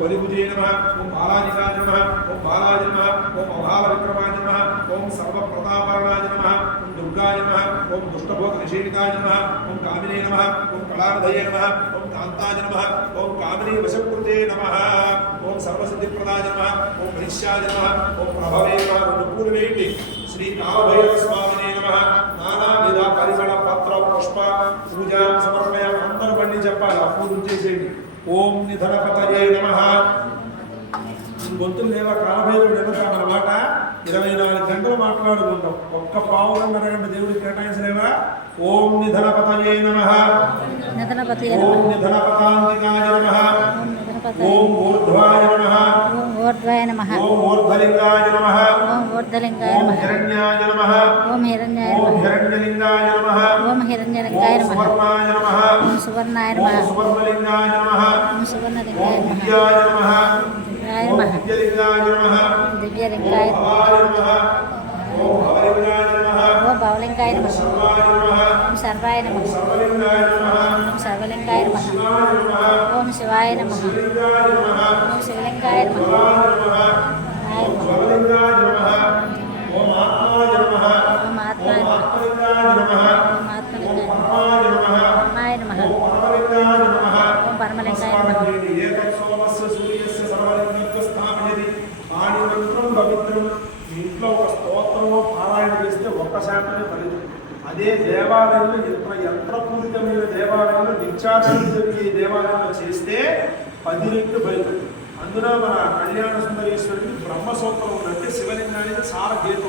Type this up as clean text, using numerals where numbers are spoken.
बलिभुजे नमः ओम बालाजिकाय नमः ओम बालाय नमः ओम अभावविक्रमाय नमः ओम सर्वप्रतापरणाय नमः ओम दुर्गाय नमः ओम दुष्टभोगनिषेधिकाय नमः ओम कामिने नमः ओम कलारधये नमः ओम कान्ताय नमः ओम कामिनी वशकृते नमः ओम सर्वसिद्धिप्रदाय नमः ओम मनिष्याय नमः ओम प्रभवे नमः अनुकूलवेटि श्री कालभैरव स्वामिने नमः नानाविध परिमళ पत्र पुष्प पूजा समर्पयामि अंदर बंడి చెప్పాలి పూజ చేసేది ఓం నిధనపతయే నమః గొంతులు లేవా కాలభైరవుడు నిలబడమాట 24 గంటలు మాట్లాడుకుంటాం ఒక్క పావు గంట గంట దేవుడికి కేటాయించలేవా ఓం నిధనపతయే నమః ఓం నిధనపతాంతికాయ నమః ఓం ఊర్ధ్వాయ నమః ఓం ఊర్ధ్వలింగాయ నమః ఓం హిరణ్యాయ నమః ఓం హిరణ్యలింగాయ నమః ఓం సువర్ణాయ నమః ఓం సువర్ణలింగాయ నమః ఓం దివ్యాయ నమః ఓం దివ్యలింగాయ నమః ఓం భవలింగాయ నమః ఓం భవలింగాయ నమః ఓం సర్వాయ నమః ఓం సర్వలింగాయ నమః ఓం శివాయ నమః ఓం శివలింగాయ నమః ఓం భవలింగాయ నమః ఓం ఆత్మాయ నమః ఓం ఆత్మలింగాయ నమః ఓం ఆత్మలింగాయ నమః ఓం పరమలింగాయ నమః ఓం పరమలింగాయ నమః ఏతత్ సోమస్య సూర్యస్య సర్వలింగత్వ స్థాపయతి పాణిమంత్రం పవిత్రం ఇంట్లో ఒక స్తోత్రము పారాయణ చేస్తే 1% ఫలితం అదే దేవాలయంలో యంత్రపూరితమైన దేవాలయంలో నిత్యాచరణ జరిగే దేవాలయంలో చేస్తే 10 రెట్లు ఫలితం అందున మన కళ్యాణ సుందరేశ్వరుడికి బ్రహ్మసూత్రం ఉందంటే శివలింగానికి చాలా గీతం